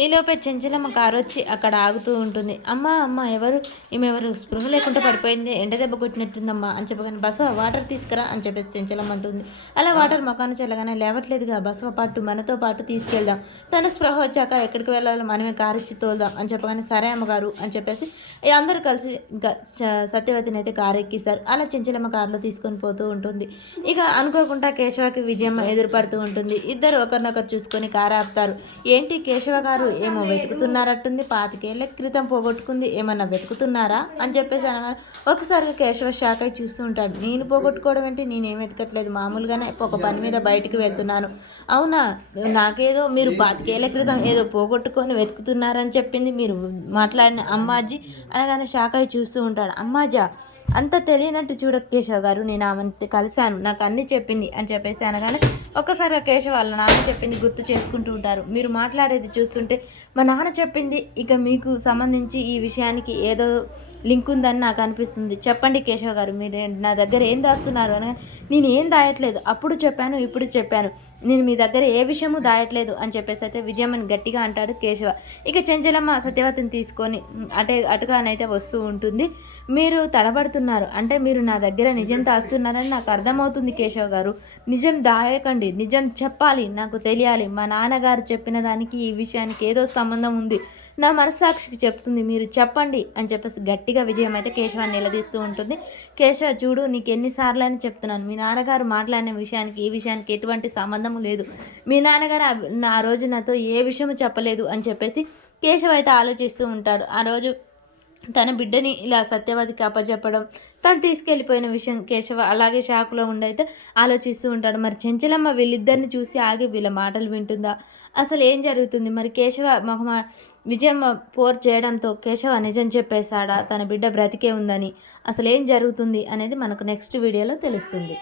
ఈలోపే చెంచలమ్మ కారు వచ్చి అక్కడ ఆగుతూ ఉంటుంది. అమ్మ అమ్మ ఎవరు? ఈమెవరు? స్పృహ లేకుండా పడిపోయింది. ఎండ దెబ్బ కొట్టినట్టుందమ్మా. అని చెప్పగానే బసవ వాటర్ తీసుకురా అని చెప్పేసి చెంచలమ్మ అంటుంది. అలా వాటర్ మొఖాన్ని చల్లగానే లేవట్లేదుగా. బసవ పాటు మనతో పాటు తీసుకెళ్దాం. తన స్పృహ వచ్చాక ఎక్కడికి వెళ్ళాలో మనమే కారు ఇచ్చి తోలుదాం అని చెప్పగానే సరే అమ్మగారు అని చెప్పేసి అందరూ కలిసి సత్యవతిని అయితే కారు ఎక్కిస్తారు. అలా చెంచలమ్మ కారులో తీసుకొని పోతూ ఉంటుంది. ఇక అనుకోకుండా కేశవకి విజయమ్మ ఎదురుపడుతూ ఉంటుంది. ఇద్దరు ఒకరినొకరు చూసుకొని కారు ఆపుతారు. ఏంటి కేశవ గారు? ఏమో వెతుకుతున్నారట్టుంది. పాతికేళ్ళ క్రితం పోగొట్టుకుంది. ఏమన్నా వెతుకుతున్నారా? అని చెప్పేసి అనగానే ఒకసారి కేశవ షాక్ అయి చూస్తూ ఉంటాడు. నేను పోగొట్టుకోవడం అంటే నేనేం వెతకట్లేదు. మామూలుగానే ఒక పని మీద బయటికి వెళ్తున్నాను. అవునా? నాకేదో మీరు పాతికేళ్ళ క్రితం ఏదో పోగొట్టుకొని వెతుకుతున్నారని చెప్పింది. మీరు మాట్లాడిన అమ్మాజీ అనగానే షాక్ అయి చూస్తూ ఉంటాడు. అమ్మాజా అంత తెలియనట్టు చూడ కేశవ గారు నేను ఆమె కలిశాను. నాకు అన్ని చెప్పింది అని చెప్పేసి అనగానే ఒక్కసారి ఆ కేశవ వాళ్ళ నాన్న చెప్పింది గుర్తు చేసుకుంటూ ఉంటారు. మీరు మాట్లాడేది చూస్తుంటే మా నాన్న చెప్పింది ఇక మీకు సంబంధించి ఈ విషయానికి ఏదో లింక్ ఉందని నాకు అనిపిస్తుంది. చెప్పండి కేశవ గారు మీరు నా దగ్గర ఏం దాస్తున్నారు అనగా నేను ఏం దాయట్లేదు. అప్పుడు చెప్పాను ఇప్పుడు చెప్పాను. నేను మీ దగ్గర ఏ విషయము దాయట్లేదు అని చెప్పేసి అయితే విజయమని గట్టిగా అంటాడు కేశవ. ఇక చెంచలమ్మ సత్యవతిని తీసుకొని అటే అటుగానైతే వస్తూ ఉంటుంది. మీరు తడబడుతూ తడబడుతున్నారు అంటే మీరు నా దగ్గర నిజం దాస్తున్నారని నాకు అర్థమవుతుంది కేశవ గారు. నిజం దాయకండి. నిజం చెప్పాలి. నాకు తెలియాలి. మా నాన్నగారు చెప్పిన దానికి ఈ విషయానికి ఏదో సంబంధం ఉంది. నా మనసాక్షికి చెప్తుంది. మీరు చెప్పండి అని చెప్పేసి గట్టిగా విజయం అయితే కేశవాన్ని నిలదీస్తూ ఉంటుంది. కేశవ చూడు నీకు ఎన్నిసార్లు అని చెప్తున్నాను. మీ నాన్నగారు మాట్లాడిన విషయానికి ఈ విషయానికి ఎటువంటి సంబంధము లేదు. మీ నాన్నగారు ఆ- నా రోజు నాతో ఏ విషయము చెప్పలేదు అని చెప్పేసి కేశవ అయితే ఆలోచిస్తూ ఉంటాడు. ఆ రోజు తన బిడ్డని ఇలా సత్యవతికి అప్పచెప్పడం తను తీసుకెళ్ళిపోయిన విషయం కేశవ అలాగే షాకులో ఉండైతే ఆలోచిస్తూ ఉంటాడు. మరి చెంచలమ్మ వీళ్ళిద్దరిని చూసి ఆగి వీళ్ళ మాటలు వింటుందా? అసలు ఏం జరుగుతుంది? మరి కేశవ మొహమా విజయమ్మ పోర్ చేయడంతో కేశవ నిజం చెప్పేశాడా? తన బిడ్డ బ్రతికే ఉందని. అసలు ఏం జరుగుతుంది అనేది మనకు నెక్స్ట్ వీడియోలో తెలుస్తుంది.